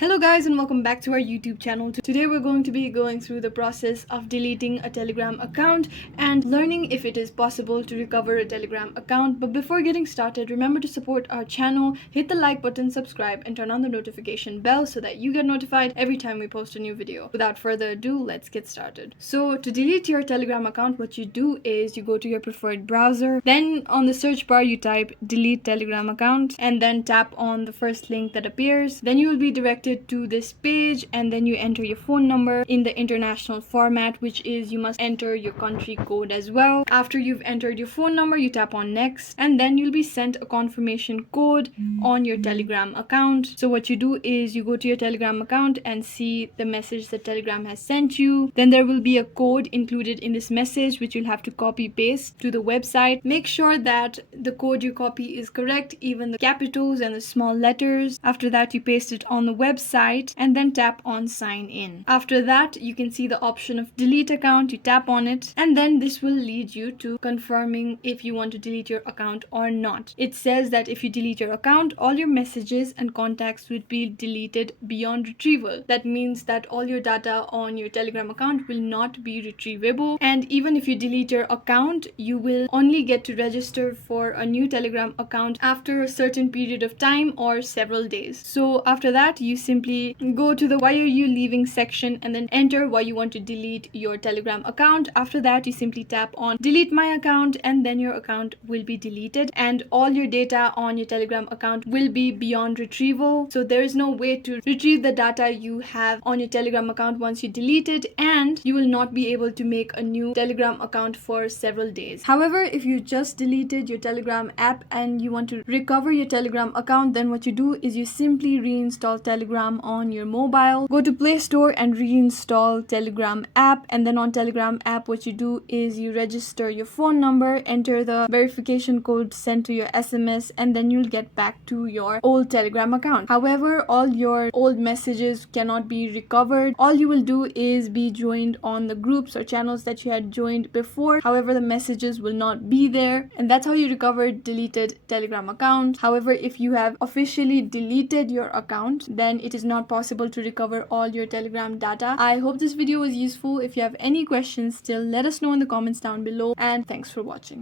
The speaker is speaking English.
Hello guys and welcome back to our YouTube channel. Today we're going to be going through the process of deleting a Telegram account and learning if it is possible to recover a Telegram account. But before getting started, remember to support our channel, hit the like button, subscribe and turn on the notification bell so that you get notified every time we post a new video. Without further ado, let's get started. So to delete your Telegram account, what you do is you go to your preferred browser, then on the search bar you type delete Telegram account and then tap on the first link that appears. Then you will be directed to this page and then you enter your phone number in the international format, which is you must enter your country code as well. After you've entered your phone number, you tap on next and then you'll be sent a confirmation code on your Telegram account. So what you do is you go to your Telegram account and see the message that Telegram has sent you. Then there will be a code included in this message which you'll have to copy paste to the website. Make sure that the code you copy is correct, even the capitals and the small letters. After that you paste it on the website and then tap on sign in. After that you can see the option of delete account. You tap on it and then this will lead you to confirming if you want to delete your account or not. It says that if you delete your account, all your messages and contacts would be deleted beyond retrieval. That means that all your data on your Telegram account will not be retrievable, and even if you delete your account, you will only get to register for a new Telegram account after a certain period of time or several days. So after that you simply go to the why are you leaving section and then enter why you want to delete your Telegram account. After that you simply tap on delete my account and then your account will be deleted and all your data on your Telegram account will be beyond retrieval. So there is no way to retrieve the data you have on your Telegram account once you delete it, and you will not be able to make a new Telegram account for several days. However, if you just deleted your Telegram app and you want to recover your Telegram account, then what you do is you simply reinstall Telegram on your mobile. Go to Play Store and reinstall Telegram app, and then on Telegram app what you do is you register your phone number, enter the verification code sent to your SMS, and then you'll get back to your old Telegram account. However, all your old messages cannot be recovered. All you will do is be joined on the groups or channels that you had joined before. However, the messages will not be there, and that's how you recover deleted Telegram account. However, if you have officially deleted your account, then it is not possible to recover all your Telegram data. I hope this video was useful. If you have any questions still, let us know in the comments down below, and thanks for watching.